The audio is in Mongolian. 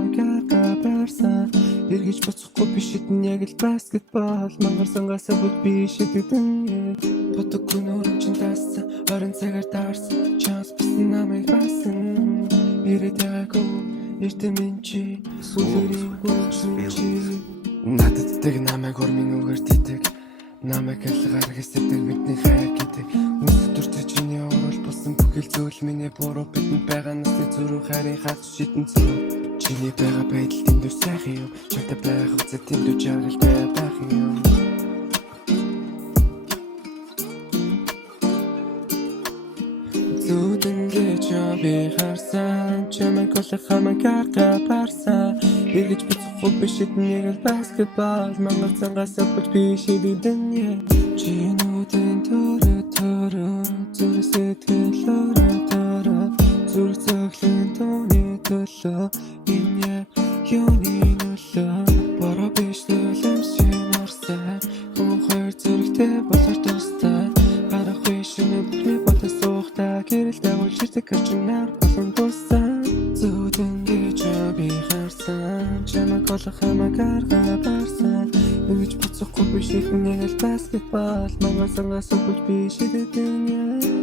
хамаг гарсан эргэж боцохгүй би шидэн яг л баскетбол мангар сангасаа бүт би шидэдэн бодоггүй нүрчин таасан орон цагаар таарсан чанс бисэн намайг басан ирээдүйгөө эртэмэн чи сүлэрийн гүнчи надад дэг намайг хормын үгээр тидэг намайг алгаар хэсэдэг бидний хайр гэдэг өдөртөө чиний орол болсон бүхэл зүйл миний буруу бидэнд байгаа насны зүрх хайрын хаалт шидэн зүрх чиний байгаа байдал тэндүү сайхан юм чамтай байх үзэл тэндүү жаргалтай байх юм зүудэнгээ би харсан чамайг олох хамаг гарсан эргэж буцахгүй биш нэг л баскетбол мангар цангасаа бүт би шидэдэн чи нүдэн төрө зүрх сэтгэл өрөө зүрх цоглон тооны төлөө энэ юуны нөлөө бороо биш төлөмшин орсаа хүн хоёр зүрхтэй болор тустай харах биш нүдний бодос суухта гэрэл дагуул ширтэг арчинаар болон туссан зүудэнгээ би харсан чамайг олох хамаг гарсан эргэж буцахгүй биш нэг л баскетбол мангар сангасаа бүт би шидэдэн